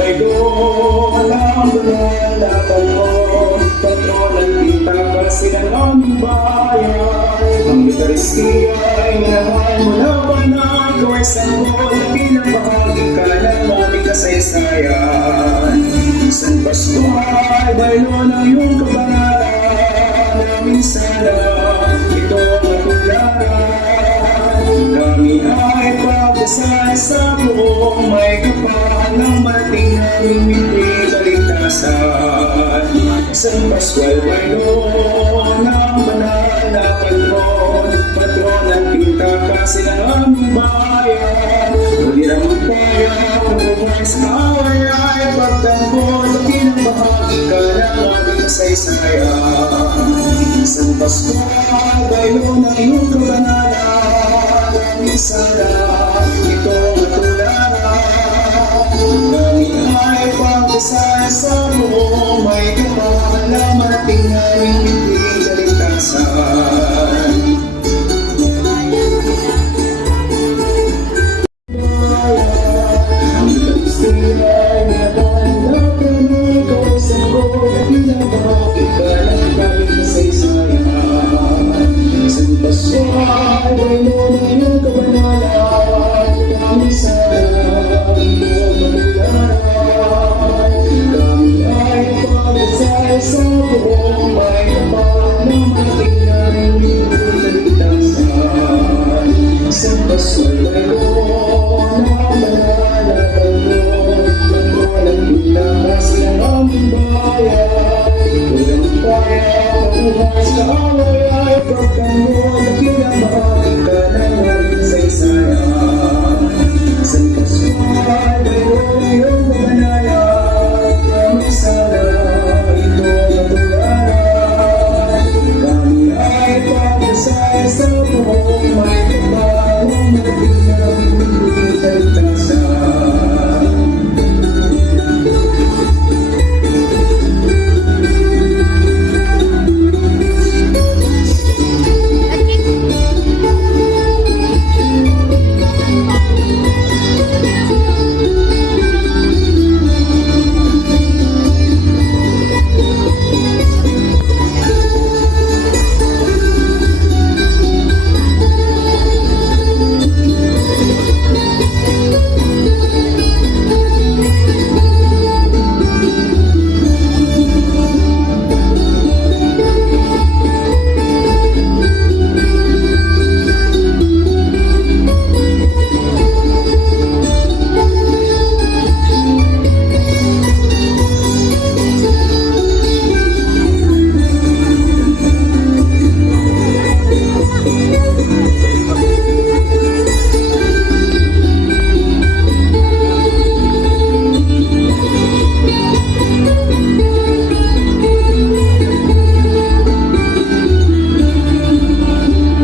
ay doon ang banalapan mo. Patron at tita kasi ng aming bayan. Ang Eucharistia ay minahal mo na ba na ikaw ay sanggol na pinabahagi ka ng aming kasaysayan. Isang Pasko ay baylo ng iyong kabanalan namin sana ito ang matularan. Kami ay pagdasal sa buong may kapal ng marating naming hindi kaligtasan. Isang Pascual baylo ng banal na panahon, patron at pinta kasi ng aming bayan. Muli na magpaya, umay sa away ay pagtanggol at pinabahagi ka ng aming kasaysayan. Isang Pasko ay baylo ng iyong kabanalan namin sana ito matularan. Kami ay pagkasal sa buong may kapal na marating naming hindi kaligtasan. Ang Eucharistia ay minahal na ikaw ay sanggol at pinabahagi ka ng aming kasaysayan. Isang Pasko ay baylo ng iyong kabanalan namin sana ito matularan. Kami ay pagdasal sa buong may kapal na marating naming hindi kaligtasan. Isang Pasko ay baylo ng banalapan mo, patron at pinta kasi ng aming bayan. Walang paya, pabuhay sa away ay pagtanggol at pinabahagi ka ng aming kasaysayan. Isang Pasko ay baylo ng iyong kabanalan namin sana ito matularan. Kami ay pagdasal sa buong may kapal ng marating naming hindi kaligtasan.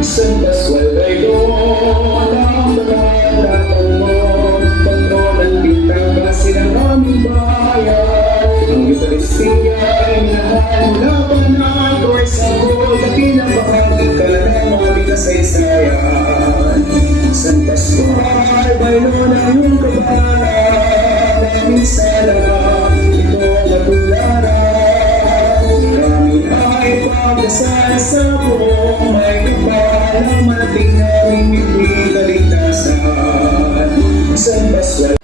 Isang Pascual ay doon ang banalapan mo, patron at pinta kasi ng aming bayan. Ang Eucharistia ay minahal mo na ba na ikaw ay sanggol at pinabahagi ka ng aming kasaysayan. Isang Pasko ay baylo ng iyong kabanalan namin sana ito matularan. Kami ay pagdasal sa buong may kapal na marating naming hindi kaligtasan. Isang Pascual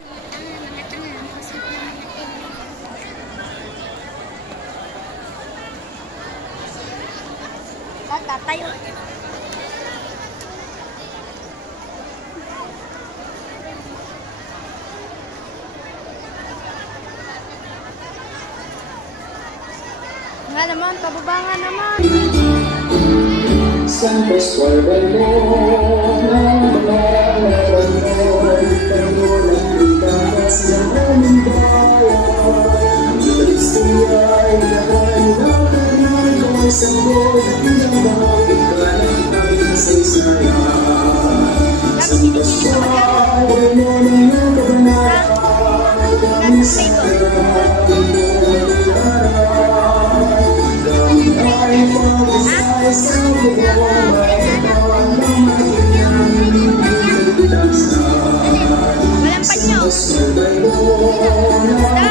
Tatayo. Nga naman, pababa nga naman. Isang Pascual baylo ng banalapan mo, patron at pinta kasi ng aming bayan. Ang Eucharistia ay minahal na ikaw ay sanggol at pinabahagi ka ng aming kasaysayan. Isang Pasko ay baylo ng iyong kabanalan namin sana ito matularan. Kami ay pagdasal sa buong may kapal ng marating naming hindi kaligtasan. Isang Pasko ay baylo ng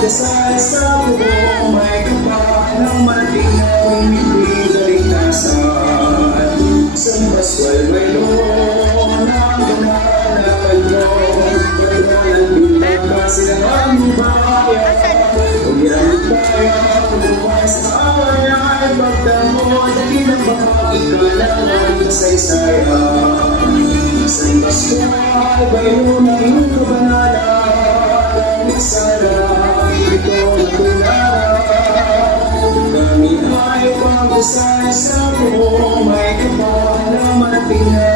pagdasal sa buong may kapal ng marating na hindi kaligtasan. Sa maswal ngayon, ang ganalakan nyo, pagdalang bilang kasi ng aming bayan. Kung yan tayo, pagbuhay sa away ay magdamot, at pinabahagi ka naman kasaysayan. Sa maswal, bayo na iyong kabanalan, sarap ito na tunaran. Kami ay pagdasal sa buong may kapal na marating na